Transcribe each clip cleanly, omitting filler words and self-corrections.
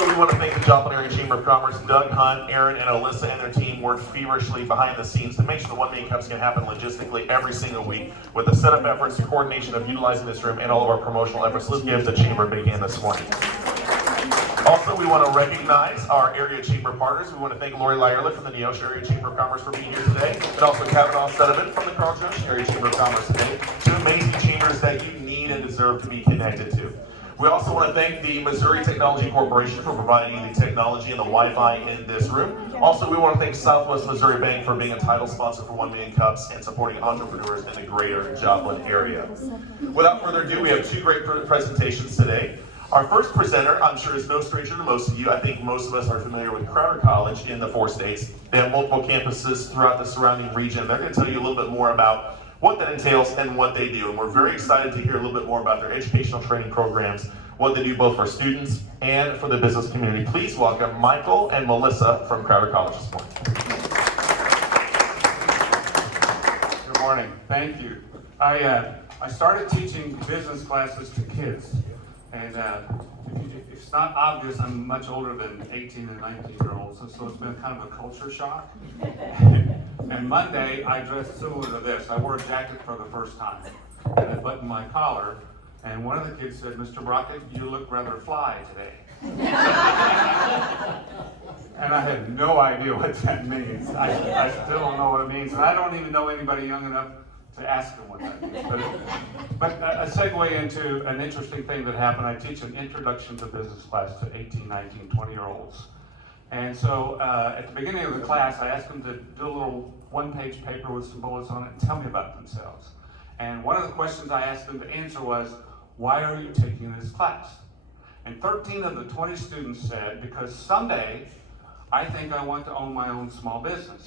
Also, we want to thank the Joplin Area Chamber of Commerce. Doug, Hunt, Aaron, and Alyssa and their team worked feverishly behind the scenes to make sure the 1 Million Cups can happen logistically every single week with the setup efforts, the coordination of utilizing this room, and all of our promotional efforts. Let's give the Chamber a big hand this morning. Also, we want to recognize our area chamber partners. We want to thank Lori Lyerlich from the Neosho Area Chamber of Commerce for being here today, and also Kavanaugh Sediment from the Carl Jones Area Chamber of Commerce today. Two amazing chambers that you need and deserve to be connected to. We also want to thank the Missouri Technology Corporation for providing the technology and the Wi-Fi in this room. Also, we want to thank Southwest Missouri Bank for being a title sponsor for 1 Million Cups and supporting entrepreneurs in the greater Joplin area. Without further ado, we have two great presentations today. Our first presenter, I'm sure, is no stranger to most of you. I think most of us are familiar with Crowder College in the 4 states. They have multiple campuses throughout the surrounding region. They're going to tell you a little bit more about what that entails and what they do. And we're very excited to hear a little bit more about their educational training programs, what they do both for students and for the business community. Please welcome Michael and Melissa from Crowder College this morning. Good morning. Thank you. I started teaching business classes to kids. And if it's not obvious, I'm much older than 18 and 19-year-olds, so it's been kind of a culture shock. And Monday, I dressed similar to this. I wore a jacket for the first time, and I buttoned my collar, and one of the kids said, "Mr. Brockett, you look rather fly today." And I had no idea what that means. I still don't know what it means, and I don't even know anybody young enough to ask them what that means. But a segue into an interesting thing that happened. I teach an introduction to business class to 18, 19, 20-year-olds. And so at the beginning of the class, I asked them to do a little one-page paper with some bullets on it and tell me about themselves. And one of the questions I asked them to answer was, why are you taking this class? And 13 of the 20 students said, because someday I think I want to own my own small business.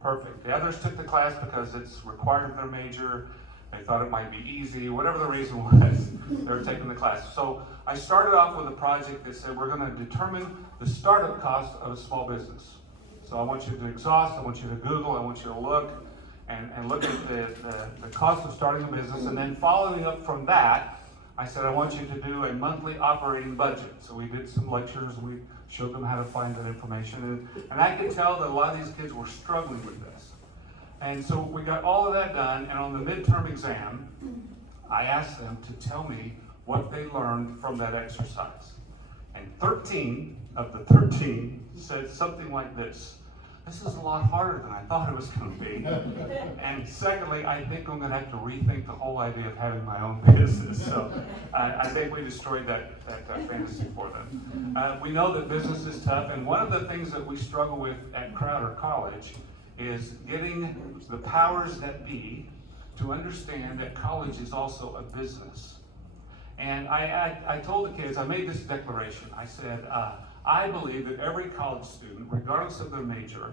Perfect. The others took the class because it's required of their major. They thought it might be easy, whatever the reason was, they were taking the class. So I started off with a project that said we're going to determine the startup cost of a small business. So I want you to exhaust, I want you to Google, I want you to look and look at the cost of starting a business. And then following up from that, I said I want you to do a monthly operating budget. So we did some lectures, we showed them how to find that information. And I could tell that a lot of these kids were struggling with this. And so we got all of that done, and on the midterm exam, I asked them to tell me what they learned from that exercise. And 13 of the 13 said something like this: "This is a lot harder than I thought it was going to be." And secondly, I think I'm going to have to rethink the whole idea of having my own business. So I think we destroyed that fantasy for them. We know that business is tough, and one of the things that we struggle with at Crowder College is getting the powers that be to understand that college is also a business. And I told the kids, I made this declaration. I said, I believe that every college student, regardless of their major,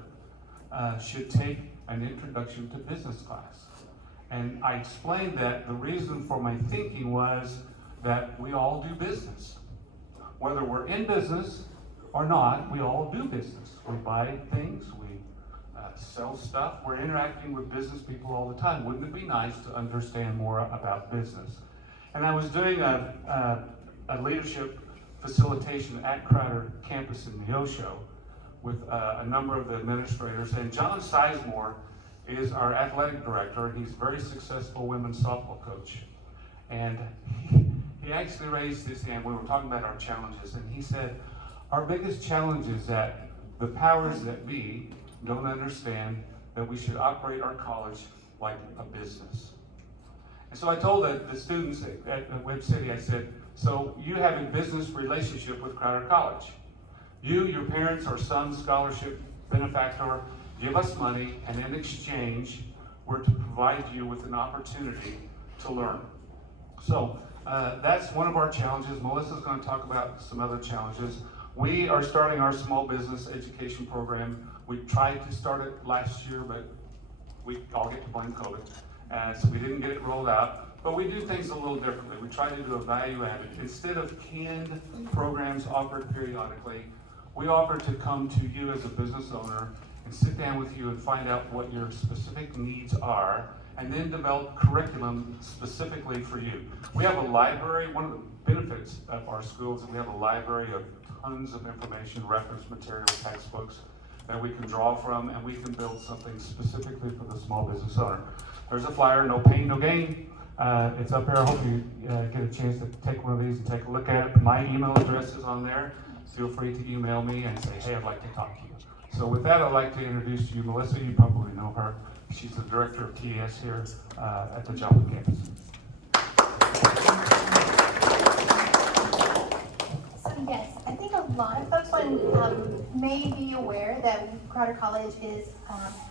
should take an introduction to business class. And I explained that the reason for my thinking was that we all do business. Whether we're in business or not, we all do business. We buy things, we sell stuff, we're interacting with business people all the time. Wouldn't it be nice to understand more about business? And I was doing a leadership facilitation at Crowder campus in Neosho with a number of the administrators. And John Sizemore is our athletic director. He's a very successful women's softball coach. And he actually raised his hand. We were talking about our challenges, and he said, our biggest challenge is that the powers that be don't understand that we should operate our college like a business. And so I told the students at Webb City, I said, so you have a business relationship with Crowder College. You, your parents, or some scholarship benefactor give us money, and in exchange, we're to provide you with an opportunity to learn. So that's one of our challenges. Melissa's going to talk about some other challenges. We are starting our small business education program. We tried to start it last year, but we all get to blame COVID. So we didn't get it rolled out. But we do things a little differently. We try to do a value added. Instead of canned programs offered periodically, we offer to come to you as a business owner and sit down with you and find out what your specific needs are and then develop curriculum specifically for you. We have a library. One of the benefits of our schools is we have a library of tons of information, reference material, textbooks that we can draw from, and we can build something specifically for the small business owner. There's a flyer, no pain, no gain. It's up here. I hope you get a chance to take one of these and take a look at it. My email address is on there. Feel free to email me and say, hey, I'd like to talk to you. So with that, I'd like to introduce to you Melissa. You probably know her. She's the director of TES here at the Joplin campus. So yes, I think a lot of folks may be aware that Crowder College is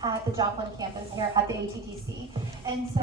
at the Joplin campus here at the ATTC. And so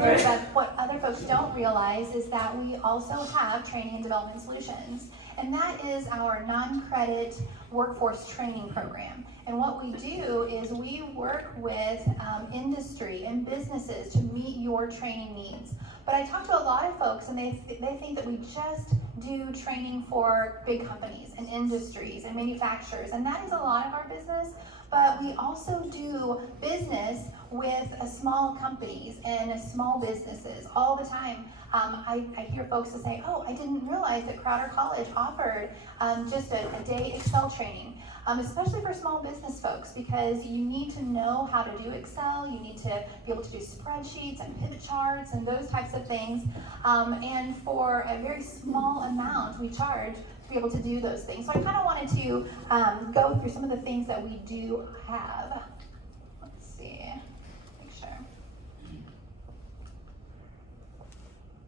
what other folks don't realize is that we also have training and development solutions. And that is our non-credit workforce training program. And what we do is we work with industry and businesses to meet your training needs. But I talk to a lot of folks and they think that we just do training for big companies and industries and manufacturers, and that is a lot of our business. But we also do business with small companies and small businesses all the time. I hear folks that say, oh, I didn't realize that Crowder College offered just a day Excel training, especially for small business folks, because you need to know how to do Excel, you need to be able to do spreadsheets and pivot charts and those types of things. And for a very small amount, we charge to be able to do those things. So I kind of wanted to go through some of the things that we do have. Let's see, make sure.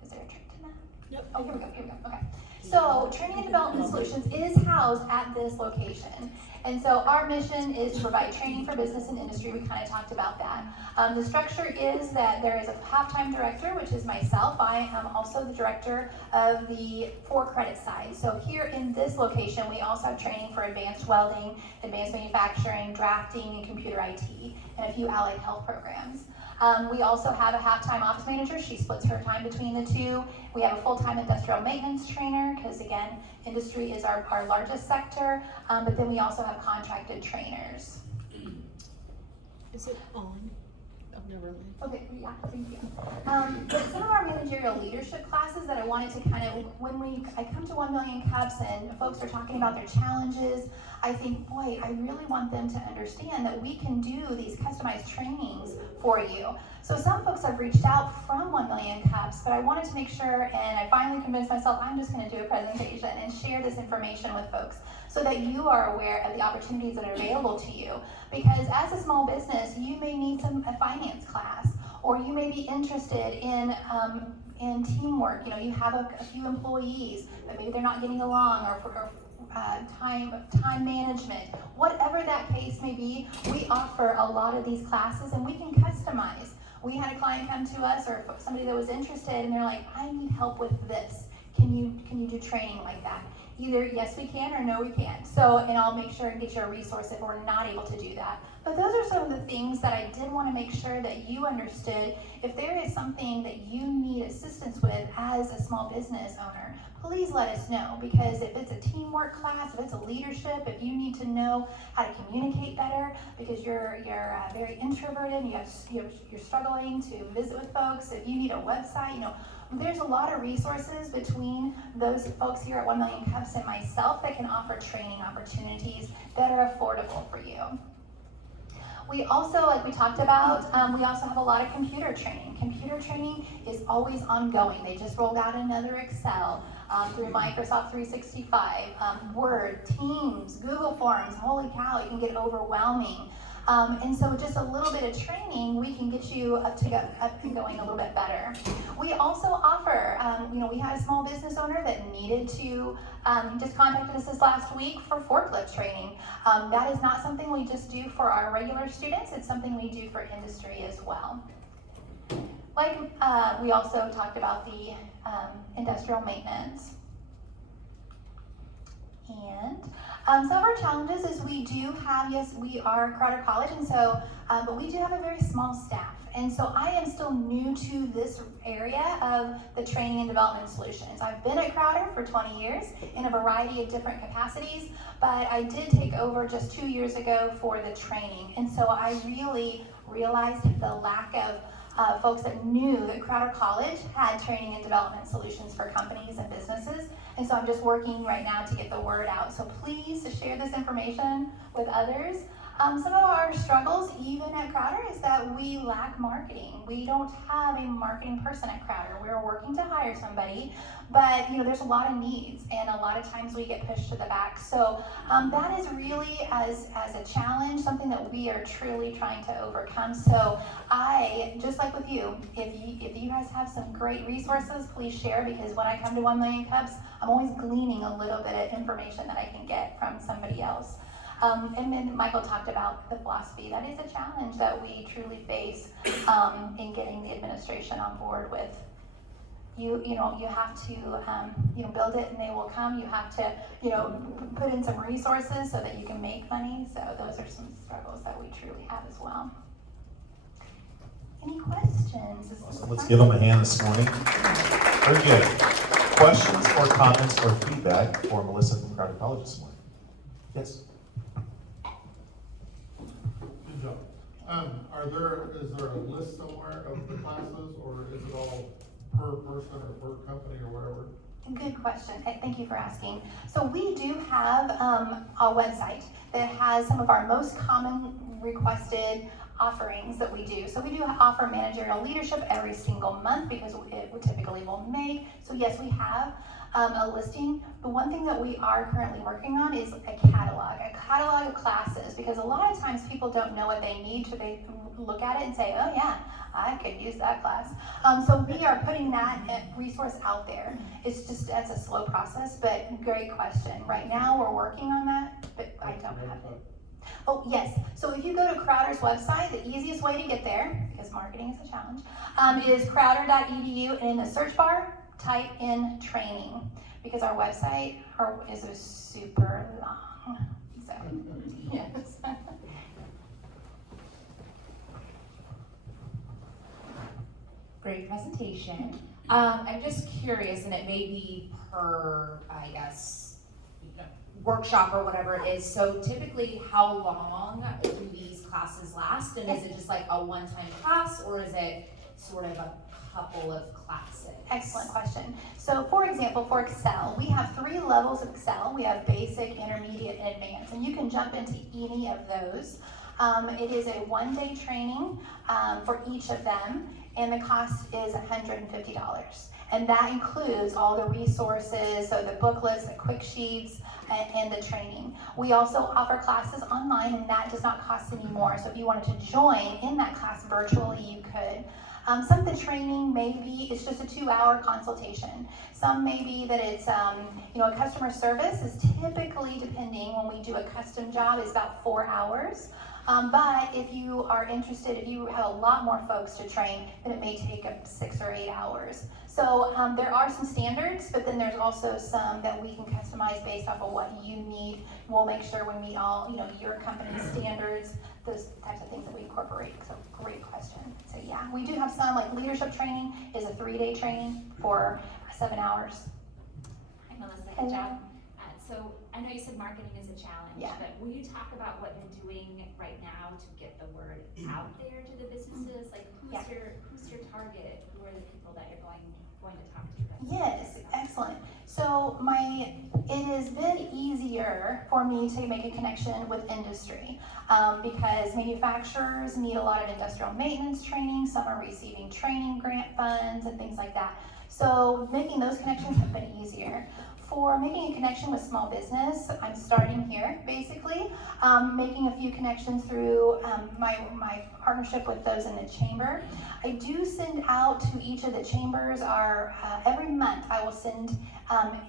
Is there a trick to that? Yep. Oh, here we go, okay. So Training and Development Solutions is housed at this location. And so our mission is to provide training for business and industry. We kind of talked about that. The structure is that there is a half-time director, which is myself. I am also the director of the for-credit side. So here in this location, we also have training for advanced welding, advanced manufacturing, drafting, and computer IT, and a few allied health programs. We also have a half-time office manager. She splits her time between the two. We have a full-time industrial maintenance trainer, because again, industry is our largest sector, but then we also have contracted trainers. Is it on? I've never learned. Okay, yeah, thank you. But some of our managerial leadership classes that I wanted to kind of, I come to 1 Million Cups and folks are talking about their challenges, I think, boy, I really want them to understand that we can do these customized trainings for you. So some folks have reached out from 1 Million Cups, but I wanted to make sure, and I finally convinced myself, I'm just going to do a presentation and share this information with folks so that you are aware of the opportunities that are available to you. Because as a small business, you may need a finance class, or you may be interested in teamwork. You know, you have a few employees, but maybe they're not getting along, or time management. Whatever that case may be, we offer a lot of these classes and we can customize. We had a client come to us, or somebody that was interested, and they're like, I need help with this. Can you do training like that? Either yes we can or no we can't. So, and I'll make sure and get you a resource if we're not able to do that. But those are some of the things that I did want to make sure that you understood. If there is something that you need assistance with as a small business owner, please let us know, because if it's a teamwork class, if it's a leadership, if you need to know how to communicate better because you're very introverted and you're struggling to visit with folks, if you need a website, there's a lot of resources between those folks here at 1 Million Cups and myself that can offer training opportunities that are affordable for you. We also, like we talked about, we also have a lot of computer training. Computer training is always ongoing. They just rolled out another Excel through Microsoft 365, Word, Teams, Google Forms. Holy cow, it can get overwhelming. And so just a little bit of training, we can get you up and going a little bit better. We also offer, we had a small business owner that needed to, just contacted us this last week for forklift training. That is not something we just do for our regular students, it's something we do for industry as well. Like we also talked about the industrial maintenance. And some of our challenges is we do have, yes, we are Crowder College, and so, but we do have a very small staff. And so I am still new to this area of the training and development solutions. I've been at Crowder for 20 years in a variety of different capacities, but I did take over just 2 years ago for the training. And so I really realized the lack of folks that knew that Crowder College had training and development solutions for companies and businesses. And so I'm just working right now to get the word out. So please share this information with others. Some of our struggles, even at Crowder, is that we lack marketing. We don't have a marketing person at Crowder. We're working to hire somebody, but there's a lot of needs, and a lot of times we get pushed to the back. So that is really, as a challenge, something that we are truly trying to overcome. So I, just like with you, if you guys have some great resources, please share, because when I come to 1 Million Cups, I'm always gleaning a little bit of information that I can get from somebody else. And then Michael talked about the philosophy. That is a challenge that we truly face in getting the administration on board with. You have to build it and they will come. You have to put in some resources so that you can make money. So those are some struggles that we truly have as well. Any questions? Awesome. Let's give them a hand this morning. Very good. Questions or comments or feedback for Melissa from Crowder College this morning? Yes. Good job. Is there a list somewhere of the classes, or is it all per person or per company or whatever? Good question. Thank you for asking. So we do have a website that has some of our most common requested offerings that we do. So we do offer managerial leadership every single month because it typically will make. So yes, we have a listing. The one thing that we are currently working on is a catalog of classes, because a lot of times people don't know what they need, so they look at it and say, oh yeah, I could use that class. So we are putting that resource out there. It's a slow process, but great question. Right now we're working on that, but I don't have it. Oh yes, so if you go to Crowder's website, the easiest way to get there, because marketing is a challenge, is crowder.edu, and in the search bar, type in training, because our website is super long. So, yes. Great presentation. I'm just curious, and it may be per, I guess, workshop or whatever it is. So typically, how long do these classes last? And is it just like a one-time class, or is it sort of a couple of classes? Excellent question. So for example, for Excel, we have 3 levels of Excel. We have basic, intermediate, and advanced, and you can jump into any of those. It is a 1-day training for each of them, and the cost is $150. And that includes all the resources, so the booklets, the quick sheets, and the training. We also offer classes online, and that does not cost any more. So if you wanted to join in that class virtually, you could. Some of the training it's just a 2-hour consultation. Some may be that it's, a customer service is typically, depending when we do a custom job, is about 4 hours. But if you are interested, if you have a lot more folks to train, then it may take up 6 or 8 hours. So there are some standards, but then there's also some that we can customize based off of what you need. We'll make sure we meet all, your company's standards, those types of things that we incorporate. So great question. So yeah, we do have some, like leadership training is a 3-day training for 7 hours. Hi Melissa, good job. So I know you said marketing is a challenge, Yeah. but will you talk about what you're doing right now to get the word out there to the businesses? Like who's your target? Who are the people that you're going to talk to? Yes, excellent. So it has been easier for me to make a connection with industry because manufacturers need a lot of industrial maintenance training. Some are receiving training grant funds and things like that. So making those connections have been easier. For making a connection with small business, I'm starting here, basically, making a few connections through my partnership with those in the chamber. I do send out to each of the chambers every month I will send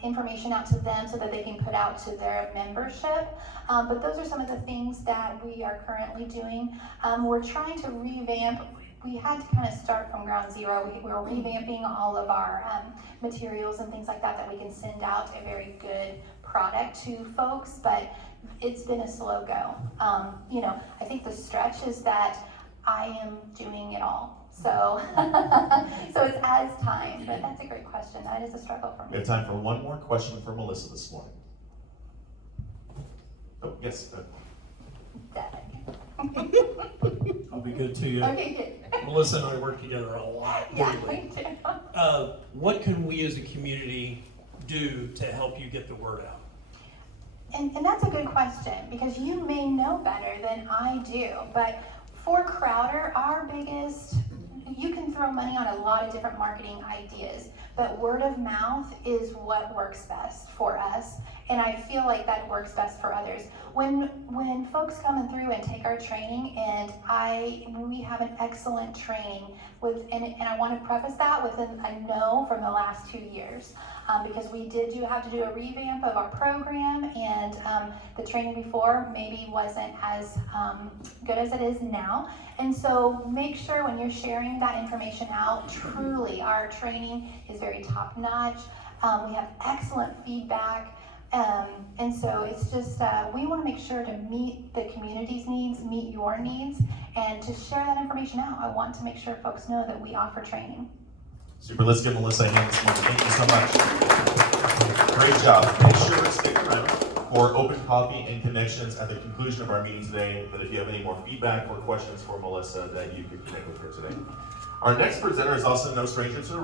information out to them so that they can put out to their membership. But those are some of the things that we are currently doing. We're trying to revamp. We had to kind of start from ground zero. We were revamping all of our materials and things like that we can send out a very good product to folks, but it's been a slow go. I think the stretch is that I am doing it all. So, so it's as time, but that's a great question. That is a struggle for me. We have time for one more question for Melissa this morning. Oh, yes. Definitely. I'll be good to you. Okay, good. Melissa and I work together a lot Yeah, daily. we do. What can we as a community do to help you get the word out? And that's a good question, because you may know better than I do, but for Crowder, our biggest, you can throw money on a lot of different marketing ideas, but word of mouth is what works best for us, and I feel like that works best for others. When folks come through and take our training, and we have an excellent training and I want to preface that with a no from the last 2 years. Because we did have to do a revamp of our program, and the training before maybe wasn't as good as it is now. And so make sure when you're sharing that information out, truly our training is very top notch. We have excellent feedback. And so it's just, we want to make sure to meet the community's needs, meet your needs, and to share that information out. I want to make sure folks know that we offer training. Super. Let's give Melissa a hand this morning. Thank you so much. Great job. Make sure to stick around for open coffee and connections at the conclusion of our meeting today. But if you have any more feedback or questions for Melissa, that you could connect with her today. Our next presenter is also no stranger to the room.